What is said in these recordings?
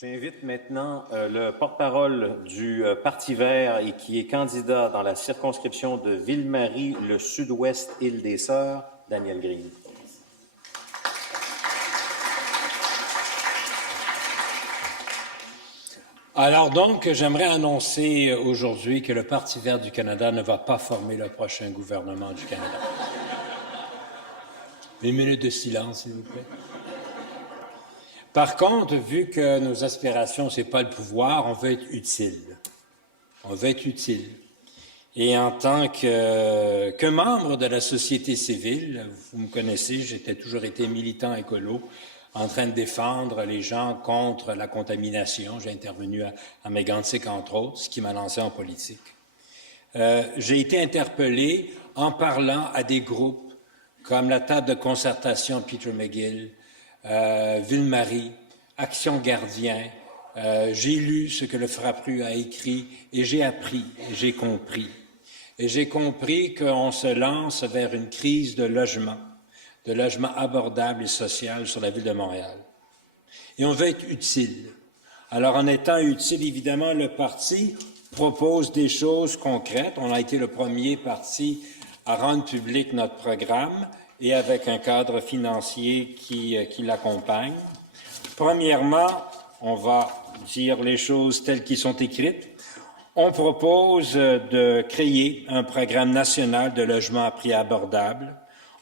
J'invite maintenant le porte-parole du Parti vert et qui est candidat dans la circonscription de Ville-Marie, le sud-ouest Île-des-Sœurs, Daniel Green. Alors donc, j'aimerais annoncer aujourd'hui que le Parti vert du Canada ne va pas former le prochain gouvernement du Canada. Une minute de silence, s'il vous plaît. Par contre, vu que nos aspirations, ce n'est pas le pouvoir, on veut être utile. On veut être utile. Et en tant que membre de la société civile, vous me connaissez, j'ai toujours été militant écolo, en train de défendre les gens contre la contamination. J'ai intervenu à Mégantic, entre autres, ce qui m'a lancé en politique. J'ai été interpellé en parlant à des groupes comme la table de concertation Peter McGill, Ville-Marie, Action Gardien. J'ai lu ce que le Frappru a écrit et j'ai appris, et j'ai compris. Et j'ai compris qu'on se lance vers une crise de logement abordable et social sur la ville de Montréal. Et on veut être utile. Alors, en étant utile, évidemment, le parti propose des choses concrètes. On a été le premier parti à rendre public notre programme et avec un cadre financier qui l'accompagne. Premièrement, on va dire les choses telles qu'elles sont écrites. On propose de créer un programme national de logement à prix abordable.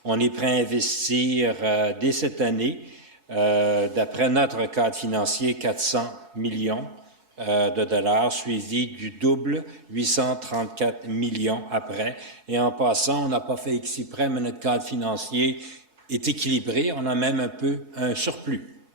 On est prêt à investir dès cette année, d'après notre cadre financier, 400 millions de dollars, suivi du double, 834 millions après. Et en passant, on n'a pas fait exprès, mais notre cadre financier est équilibré. On a même un peu un surplus.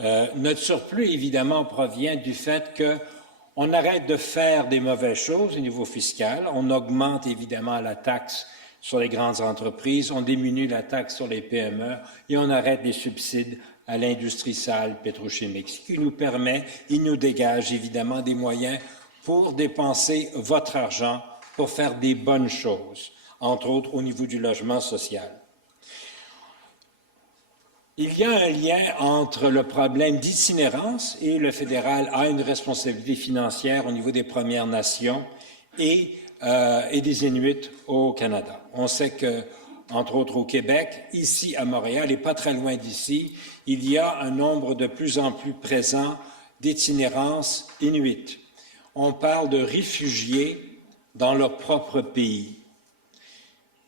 Notre surplus, évidemment, provient du fait qu'on arrête de faire des mauvaises choses au niveau fiscal. On augmente, évidemment, la taxe sur les grandes entreprises, on diminue la taxe sur les PME et on arrête les subsides à l'industrie sale pétrochimique, ce qui nous permet, il nous dégage évidemment des moyens pour dépenser votre argent pour faire des bonnes choses, entre autres au niveau du logement social. Il y a un lien entre le problème d'itinérance et le fédéral a une responsabilité financière au niveau des Premières Nations et des Inuits au Canada. On sait que, entre autres au Québec, ici à Montréal et pas très loin d'ici, il y a un nombre de plus en plus présent d'itinérance inuit. On parle de réfugiés dans leur propre pays.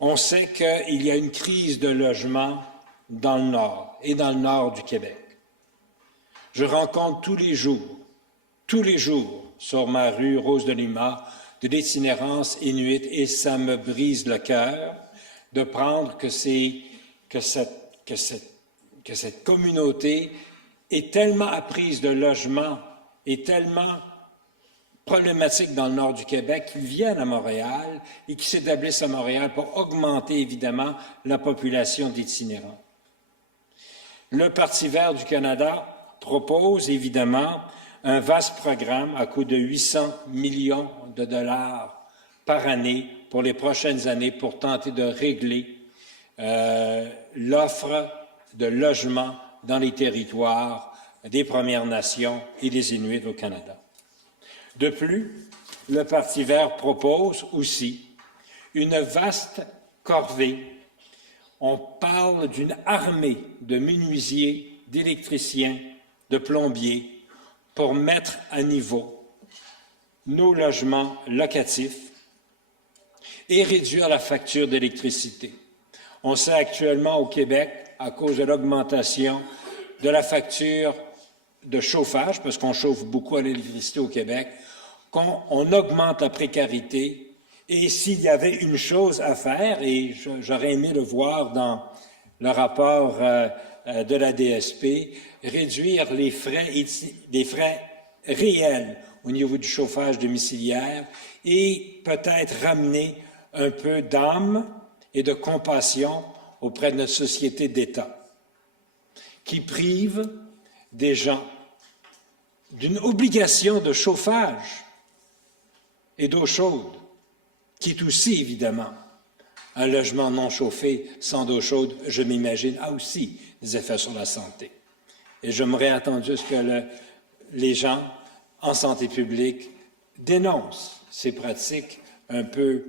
On sait qu'il y a une crise de logement dans le Nord et dans le Nord du Québec. Je rencontre tous les jours, sur ma rue Rose de Lima, de l'itinérance inuite et ça me brise le cœur de prendre que cette communauté est tellement apprise de logement et tellement problématique dans le nord du Québec qu'ils viennent à Montréal et qui s'établissent à Montréal pour augmenter évidemment la population d'itinérants. Le Parti vert du Canada propose évidemment un vaste programme à coût de 800 millions de dollars par année pour les prochaines années pour tenter de régler l'offre de logement dans les territoires des Premières Nations et des Inuits au Canada. De plus, le Parti vert propose aussi une vaste corvée. On parle d'une armée de menuisiers, d'électriciens, de plombiers pour mettre à niveau nos logements locatifs et réduire la facture d'électricité. On sait actuellement au Québec, à cause de l'augmentation de la facture de chauffage, parce qu'on chauffe beaucoup à l'électricité au Québec, qu'on augmente la précarité. Et s'il y avait une chose à faire, et j'aurais aimé le voir dans le rapport de la DSP, réduire les frais réels au niveau du chauffage domiciliaire et peut-être ramener un peu d'âme et de compassion auprès de notre société d'État, qui prive des gens d'une obligation de chauffage et d'eau chaude, qui est aussi, évidemment, un logement non chauffé sans d'eau chaude, je m'imagine, a aussi des effets sur la santé. Et j'aimerais attendre ce que les gens en santé publique dénoncent ces pratiques un peu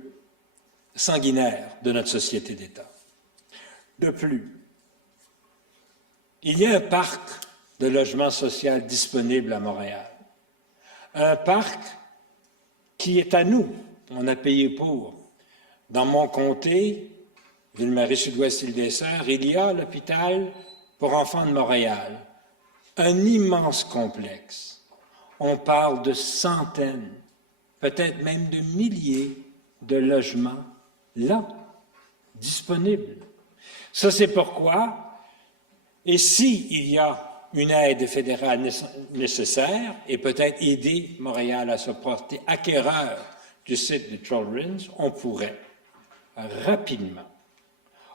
sanguinaires de notre société d'État. De plus, il y a un parc de logement social disponible à Montréal. Un parc qui est à nous. On a payé pour. Dans mon comté, Ville-Marie-Sud-Ouest-Île-des-Sœurs, il y a l'hôpital pour enfants de Montréal. Un immense complexe. On parle de centaines, peut-être même de milliers de logements là, disponibles. Ça, c'est pourquoi, et s'il y a une aide fédérale nécessaire, et peut-être aider Montréal à se porter acquéreur du site de Children's, on pourrait rapidement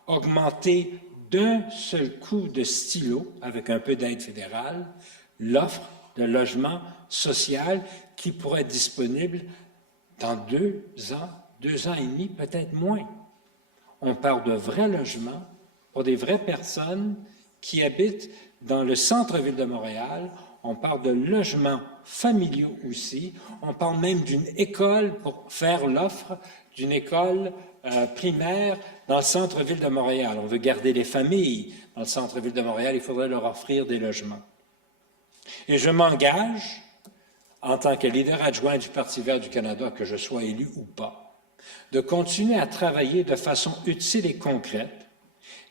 augmenter d'un seul coup de stylo, avec un peu d'aide fédérale, l'offre de logement social qui pourrait être disponible dans 2 ans et demi, peut-être moins. On parle de vrais logements pour des vraies personnes qui habitent dans le centre-ville de Montréal. On parle de logements familiaux aussi. On parle même d'une école pour faire l'offre d'une école primaire dans le centre-ville de Montréal. On veut garder les familles dans le centre-ville de Montréal. Il faudrait leur offrir des logements. Et je m'engage, en tant que leader adjoint du Parti vert du Canada, que je sois élu ou pas, de continuer à travailler de façon utile et concrète,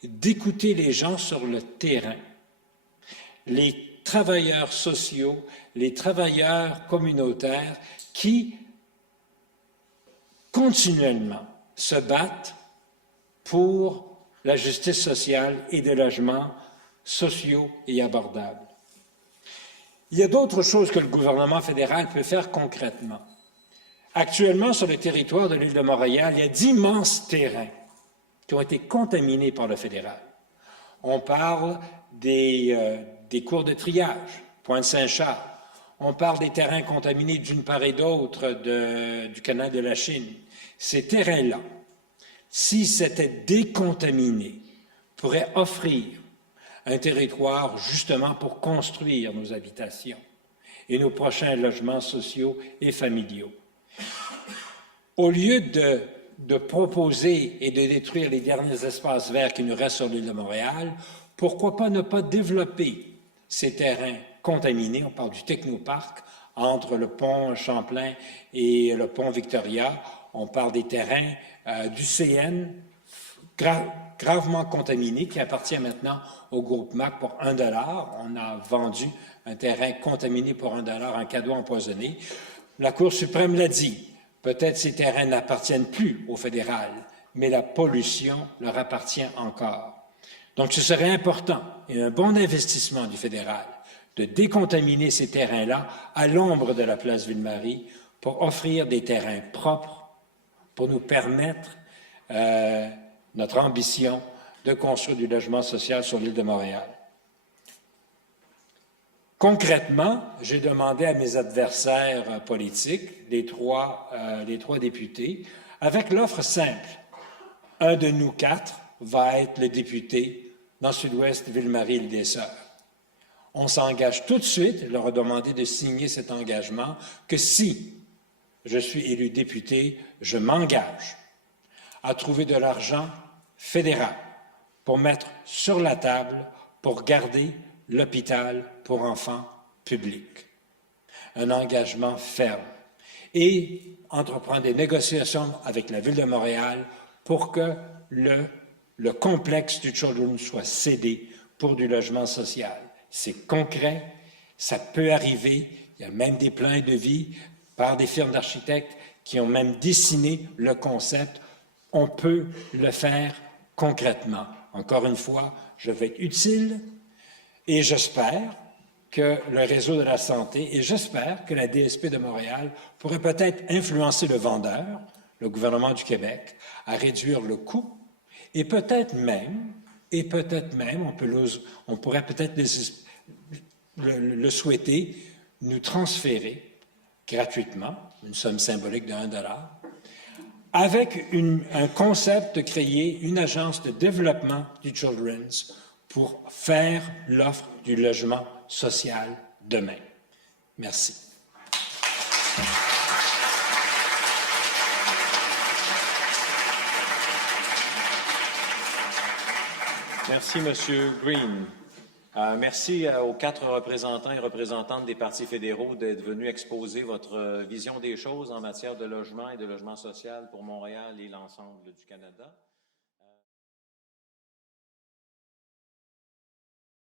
d'écouter les gens sur le terrain, les travailleurs sociaux, les travailleurs communautaires qui continuellement se battent pour la justice sociale et des logements sociaux et abordables. Il y a d'autres choses que le gouvernement fédéral peut faire concrètement. Actuellement, sur le territoire de l'île de Montréal, il y a d'immenses terrains qui ont été contaminés par le fédéral. On parle des cours de triage, Pointe-Saint-Charles. On parle des terrains contaminés d'une part et d'autre du canal de la Chine. Ces terrains-là, si c'était décontaminé, pourraient offrir un territoire justement pour construire nos habitations et nos prochains logements sociaux et familiaux. Au lieu de proposer et de détruire les derniers espaces verts qui nous restent sur l'île de Montréal, pourquoi pas ne pas développer ces terrains contaminés? On parle du technoparc entre le pont Champlain et le pont Victoria. On parle des terrains du CN gravement contaminés qui appartient maintenant au groupe MAC pour 1 $. On a vendu un terrain contaminé pour 1 $, un cadeau empoisonné. La Cour suprême l'a dit. Peut-être ces terrains n'appartiennent plus au fédéral, mais la pollution leur appartient encore. Donc, ce serait important et un bon investissement du fédéral de décontaminer ces terrains-là à l'ombre de la place Ville-Marie pour offrir des terrains propres, pour nous permettre notre ambition de construire du logement social sur l'île de Montréal. Concrètement, j'ai demandé à mes adversaires politiques, les trois députés, avec l'offre simple. Un de nous 4 va être le député dans Sud-Ouest Ville-Marie-Île-des-Sœurs. On s'engage tout de suite, leur a demandé de signer cet engagement, que si je suis élu député, je m'engage à trouver de l'argent fédéral pour mettre sur la table pour garder l'hôpital pour enfants public. Un engagement ferme. Et entreprendre des négociations avec la Ville de Montréal pour que le complexe du Children's soit cédé pour du logement social. C'est concret, ça peut arriver. Il y a même des plans de vie par des firmes d'architectes qui ont même dessiné le concept. On peut le faire concrètement. Encore une fois, je vais être utile et j'espère que le réseau de la santé et j'espère que la DSP de Montréal pourrait peut-être influencer le vendeur, le gouvernement du Québec, à réduire le coût et peut-être même, on pourrait peut-être le souhaiter, nous transférer gratuitement, une somme symbolique de 1 $, avec un concept de créer une agence de développement du Children's pour faire l'offre du logement social demain. Merci. Merci, M. Green. Merci aux 4 représentants et représentantes des partis fédéraux d'être venus exposer votre vision des choses en matière de logement et de logement social pour Montréal et l'ensemble du Canada.